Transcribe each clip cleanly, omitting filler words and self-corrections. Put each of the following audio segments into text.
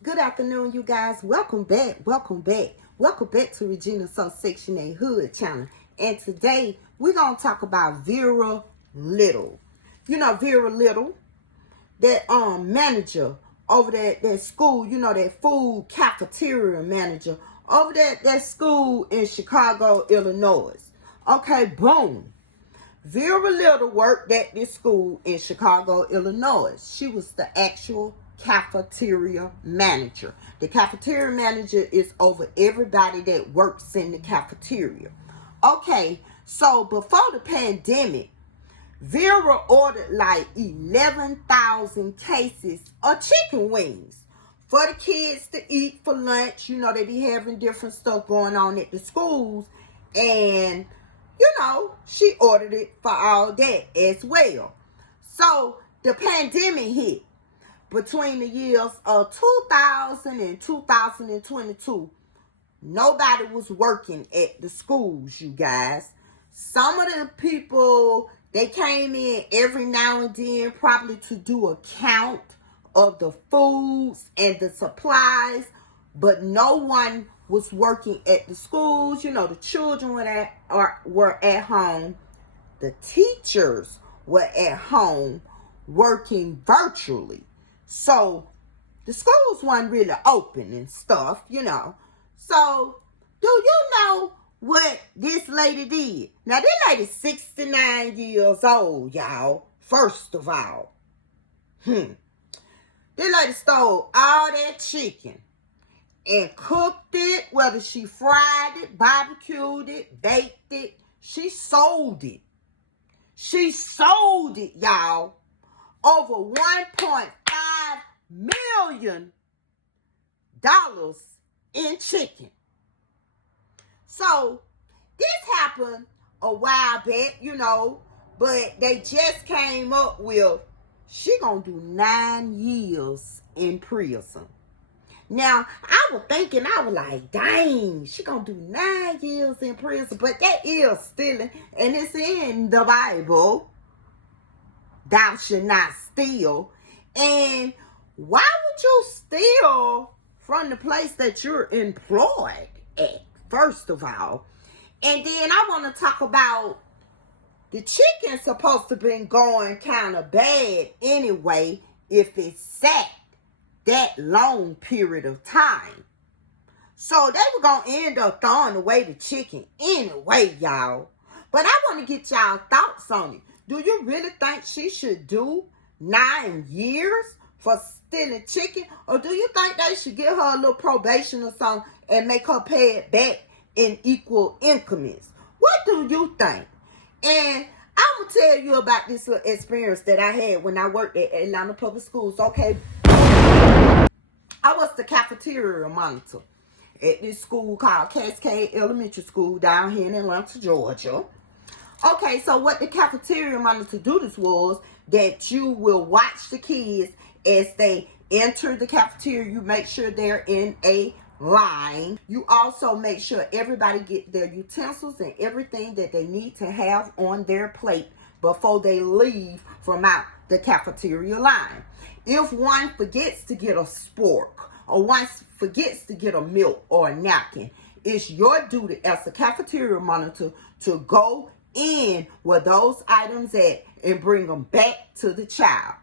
Good afternoon, you guys. Welcome back. Welcome back. Welcome back to Regina's So Section 8 Hood channel. And today we're going to talk about Vera Little. You know Vera Little, that manager over that school, that food cafeteria manager over that school in Chicago, Illinois. Okay, boom. Vera Little worked at this school in Chicago, Illinois. She was the actual cafeteria manager. The cafeteria manager is over everybody that works in the cafeteria. Okay, so before the pandemic, Vera ordered like 11,000 cases of chicken wings for the kids to eat for lunch. They be having different stuff going on at the schools. And she ordered it for all that as well. So the pandemic hit between the years of 2000 and 2022. Nobody was working at the schools, you guys. Some of the people, they came in every now and then probably to do a count of the foods and the supplies, but no one was working at the schools. The children were at home. The teachers were at home working virtually. So the schools weren't really open and stuff, So do you know what this lady did? Now, this lady's 69 years old, y'all. First of all. This lady stole all that chicken and cooked it, whether she fried it, barbecued it, baked it. She sold it. She sold it, y'all. Over $1.5 million in chicken. So this happened a while back, but they just came up with she gonna do 9 years in prison. Now, I was like, dang, she gonna do 9 years in prison, but that is stealing, and it's in the Bible. Thou shalt not steal. And why would you steal from the place that you're employed at, first of all? And then I want to talk about the chicken's supposed to been going kind of bad anyway if it sat that long period of time. So they were going to end up throwing away the chicken anyway, y'all. But I want to get y'all thoughts on it. Do you really think she should do 9 years for stealing chicken? Or do you think they should give her a little probation or something and make her pay it back in equal increments? What do you think? And I'm going to tell you about this little experience that I had when I worked at Atlanta Public Schools. Okay, I was the cafeteria monitor at this school called Cascade Elementary School down here in Atlanta, Georgia. Okay, so what the cafeteria monitor duties was that you will watch the kids as they enter the cafeteria. You make sure they're in a line. You also make sure everybody get their utensils and everything that they need to have on their plate before they leave from out the cafeteria line. If one forgets to get a spork or one forgets to get a milk or a napkin, it's your duty as a cafeteria monitor to go in where those items at and bring them back to the child.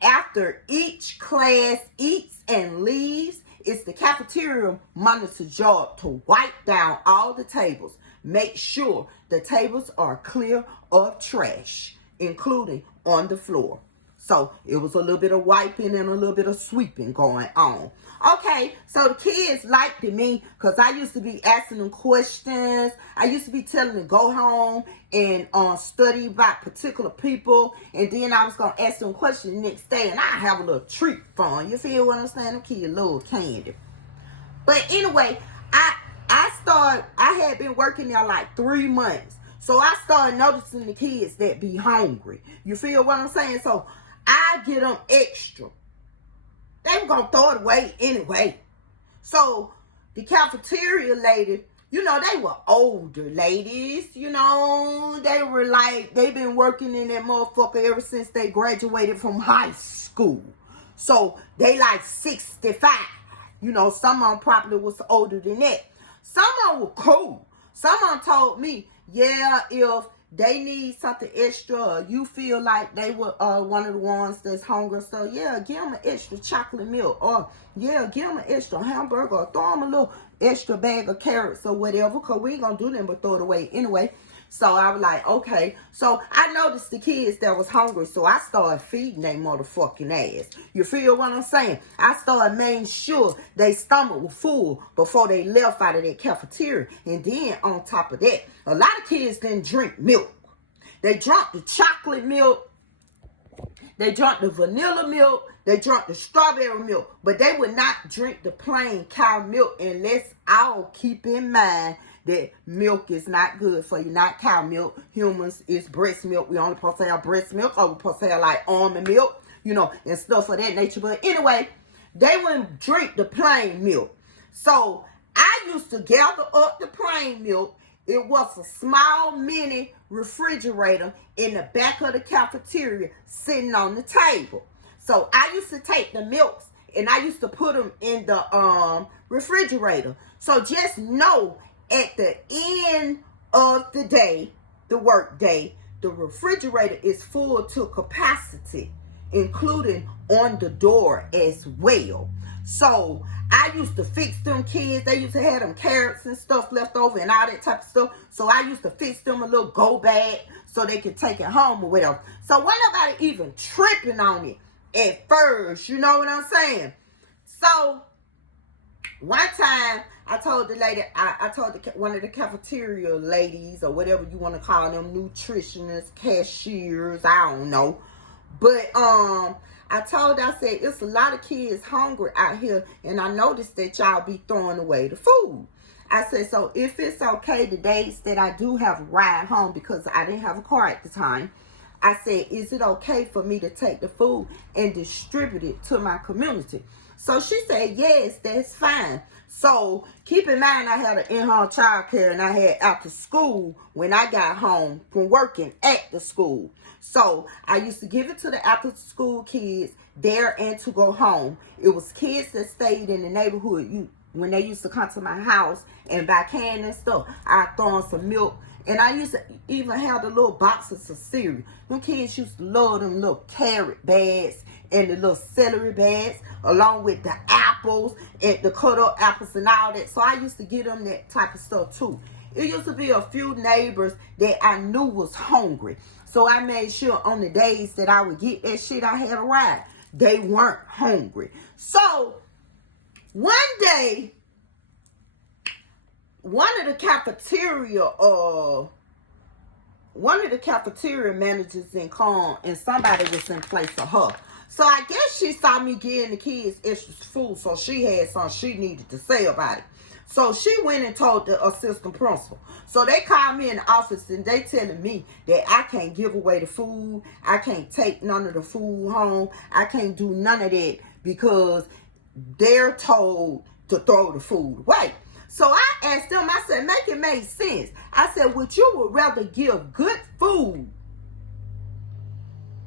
After each class eats and leaves, it's the cafeteria monitor's job to wipe down all the tables. Make sure the tables are clear of trash, including on the floor. So it was a little bit of wiping and a little bit of sweeping going on. Okay, so the kids liked me because I used to be asking them questions. I used to be telling them to go home and study about particular people. And then I was going to ask them questions the next day. And I have a little treat for them. You feel what I'm saying? Them kids love candy. But anyway, I had been working there like 3 months. So I started noticing the kids that be hungry. You feel what I'm saying? So I get them extra. They were going to throw it away anyway. So the cafeteria lady, they were older ladies, they were like, they've been working in that motherfucker ever since they graduated from high school. So they like 65. You know, some of them probably was older than that. Some of them were cool. Some of them told me, yeah, if they need something extra, you feel like they were one of the ones that's hungry, so yeah, give them an extra chocolate milk, or yeah, give them an extra hamburger, or throw them a little extra bag of carrots or whatever, because we ain't gonna do nothing but throw it away anyway. So I was like, okay. So I noticed the kids that was hungry, so I started feeding their motherfucking ass. You feel what I'm saying? I started making sure their stomach was full before they left out of that cafeteria. And then on top of that, a lot of kids didn't drink milk. They drank the chocolate milk. They drank the vanilla milk. They drank the strawberry milk. But they would not drink the plain cow milk. And let's all keep in mind that milk is not good for you. Not cow milk. Humans is breast milk. We only supposed to have breast milk, or we supposed to have like almond milk, you know, and stuff of that nature. But anyway, they wouldn't drink the plain milk. So I used to gather up the plain milk. It was a small mini refrigerator in the back of the cafeteria sitting on the table. So I used to take the milks and I used to put them in the refrigerator. So just know, at the end of the day, the work day, the refrigerator is full to capacity, including on the door as well. So I used to fix them kids. They used to have them carrots and stuff left over and all that type of stuff. So I used to fix them a little go bag so they could take it home or whatever. So wasn't nobody even tripping on it at first. You know what I'm saying? So one time I told the lady, I told one of the cafeteria ladies, or whatever you want to call them, nutritionists, cashiers, I don't know. But I told her, I said, it's a lot of kids hungry out here, and I noticed that y'all be throwing away the food. I said, so if it's okay, the days that I do have a ride home, because I didn't have a car at the time, I said, is it okay for me to take the food and distribute it to my community? So she said, yes, that's fine. So keep in mind, I had an in-home child care, and I had after school when I got home from working at the school. So I used to give it to the after school kids there and to go home. It was kids that stayed in the neighborhood. When they used to come to my house and buy candy and stuff, I throw in some milk. And I used to even have the little boxes of cereal. Them kids used to love them little carrot bags and the little celery bags, along with the apples and the cut up apples and all that. So I used to give them that type of stuff too. It used to be a few neighbors that I knew was hungry. So I made sure on the days that I would get that shit, I had a ride, they weren't hungry. So one day, one of the cafeteria managers in Con, and somebody was in place of her. So I guess she saw me getting the kids extra food, so she had something she needed to say about it. So she went and told the assistant principal. So they called me in the office and they telling me that I can't give away the food. I can't take none of the food home. I can't do none of that because they're told to throw the food away. So I asked them, I said, make it make sense. I said, would you would rather give good food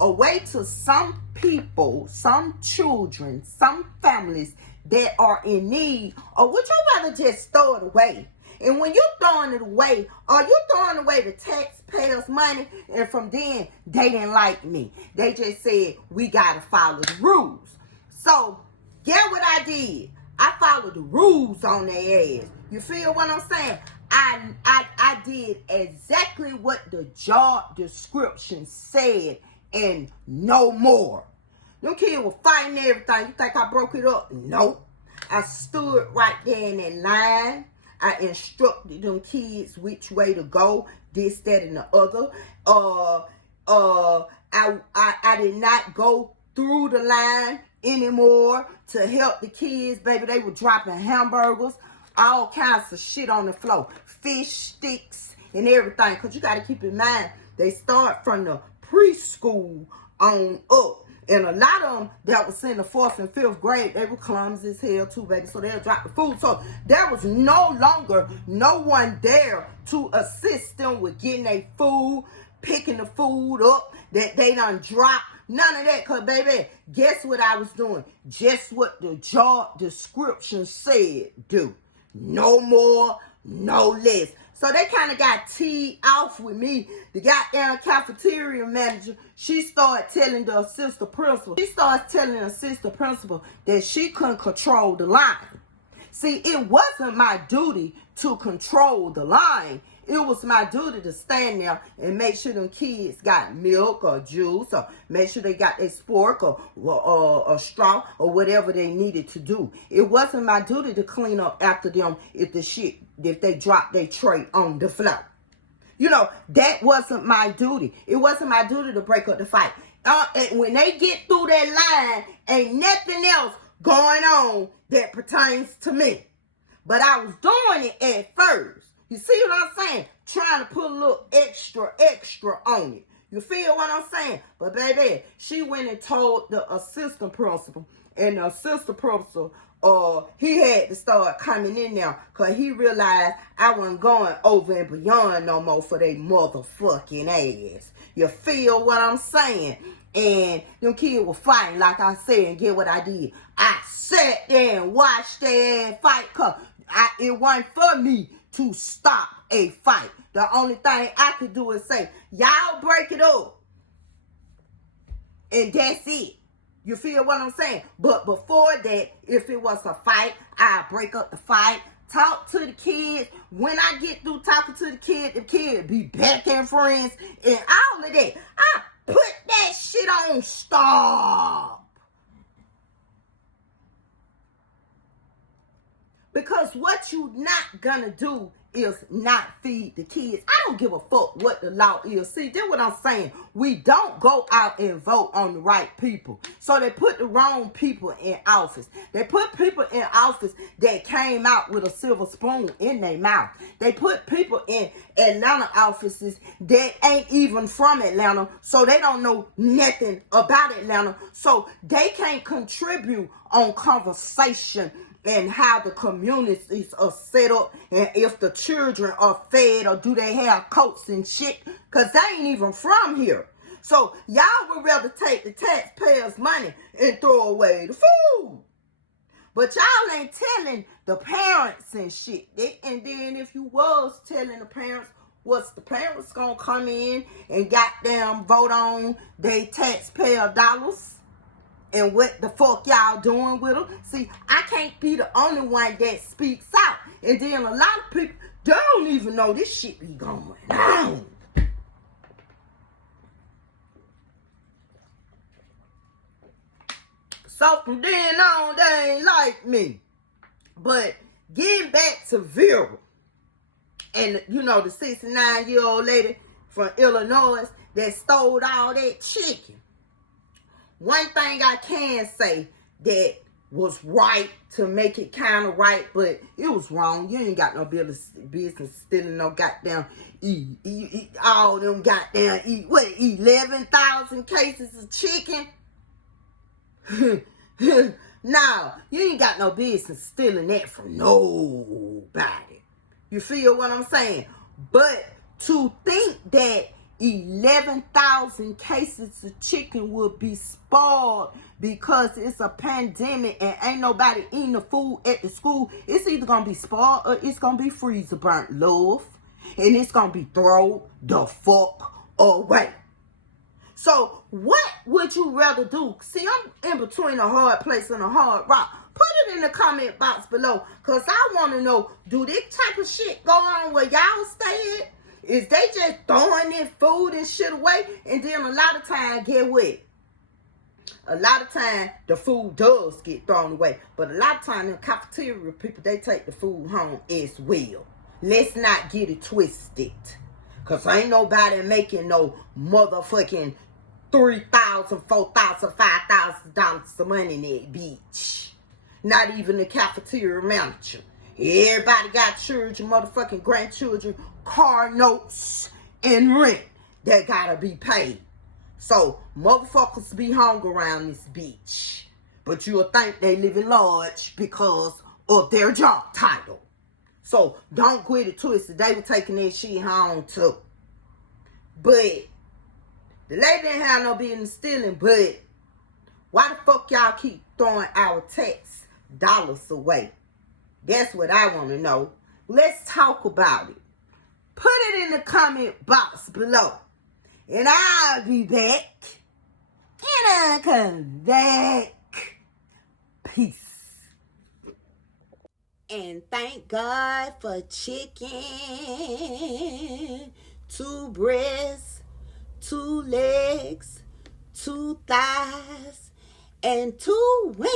away to some people, some children, some families that are in need, or would you rather just throw it away? And when you're throwing it away, are you throwing away the taxpayers' money? And from then, they didn't like me. They just said, we got to follow the rules. So, get what I did? I followed the rules on their ass. You feel what I'm saying? I did exactly what the job description said and no more. Them kids were fighting everything. You think I broke it up? Nope. I stood right there in that line. I instructed them kids which way to go, this, that, and the other. I did not go through the line anymore to help the kids. Baby, they were dropping hamburgers, all kinds of shit on the floor, fish sticks and everything. Because you got to keep in mind, they start from the preschool on up. And a lot of them that was in the 4th and 5th grade, they were clumsy as hell too, baby. So they'll drop the food. So there was no longer no one there to assist them with getting their food, picking the food up that they done dropped. None of that, because, baby, guess what I was doing? Just what the job description said do. No more, no less. So they kind of got teed off with me. The goddamn cafeteria manager, she started telling the assistant principal. She started telling the assistant principal that she couldn't control the line. See, it wasn't my duty to control the line. It was my duty to stand there and make sure them kids got milk or juice, or make sure they got their spork or straw or whatever they needed to do. It wasn't my duty to clean up after them if they dropped their tray on the floor. You know, that wasn't my duty. It wasn't my duty to break up the fight. And when they get through that line, ain't nothing else going on that pertains to me. But I was doing it at first. You see what I'm saying? Trying to put a little extra on it. You feel what I'm saying? But baby, she went and told the assistant principal. And the assistant principal, he had to start coming in there because he realized I wasn't going over and beyond no more for they motherfucking ass. You feel what I'm saying? And them kids were fighting, like I said, and get what I did. I sat there and watched their ass fight because it wasn't for me to stop a fight. The only thing I could do is say, y'all break it up. And that's it. You feel what I'm saying? But before that, if it was a fight, I'd break up the fight, talk to the kids. When I get through talking to the kid be back and friends and all of that. I put that shit on stop. Because what you not gonna do is not feed the kids. I don't give a fuck what the law is. See, that's what I'm saying. We don't go out and vote on the right people. So they put the wrong people in office. They put people in office that came out with a silver spoon in their mouth. They put people in Atlanta offices that ain't even from Atlanta, so they don't know nothing about Atlanta. So they can't contribute on conversation and how the communities are set up, and if the children are fed or do they have coats and shit, because they ain't even from here. So y'all would rather take the taxpayers' money and throw away the food. But y'all ain't telling the parents and shit. And then if you was telling the parents, what's the parents gonna come in and goddamn vote on their taxpayer dollars? And what the fuck y'all doing with them? See, I can't be the only one that speaks out. And then a lot of people don't even know this shit be going on. So from then on, they ain't like me. But getting back to Vera, and you know, the 69-year-old lady from Illinois that stole all that chicken. One thing I can say that was right to make it kind of right, but it was wrong. You ain't got no business stealing no goddamn all them goddamn 11,000 cases of chicken. No, you ain't got no business stealing that from nobody. You feel what I'm saying? But to think that 11,000 cases of chicken would be spoiled because it's a pandemic and ain't nobody eating the food at the school, it's either gonna be spoiled or it's gonna be freezer burnt, love. And it's gonna be thrown the fuck away. So what would you rather do? See, I'm in between a hard place and a hard rock. Put it in the comment box below, because I want to know, do this type of shit go on where y'all stay at? Is they just throwing this food and shit away? And then a lot of time, get what? A lot of time, the food does get thrown away. But a lot of time, the cafeteria people, they take the food home as well. Let's not get it twisted. Because ain't nobody making no motherfucking $3,000, $4,000, $5,000 of money in that bitch. Not even the cafeteria manager. Everybody got children, motherfucking grandchildren, car notes, and rent that gotta be paid. So, motherfuckers be hungry around this bitch. But you'll think they living large because of their job title. So, don't quit it twisted. They were taking that shit home too. But The lady didn't have no business stealing, but why the fuck y'all keep throwing our tax dollars away? That's what I want to know. Let's talk about it. Put it in the comment box below. And I'll be back. And I'll come back. Peace. And thank God for chicken, 2 breasts, 2 legs, 2 thighs, and 2 wings.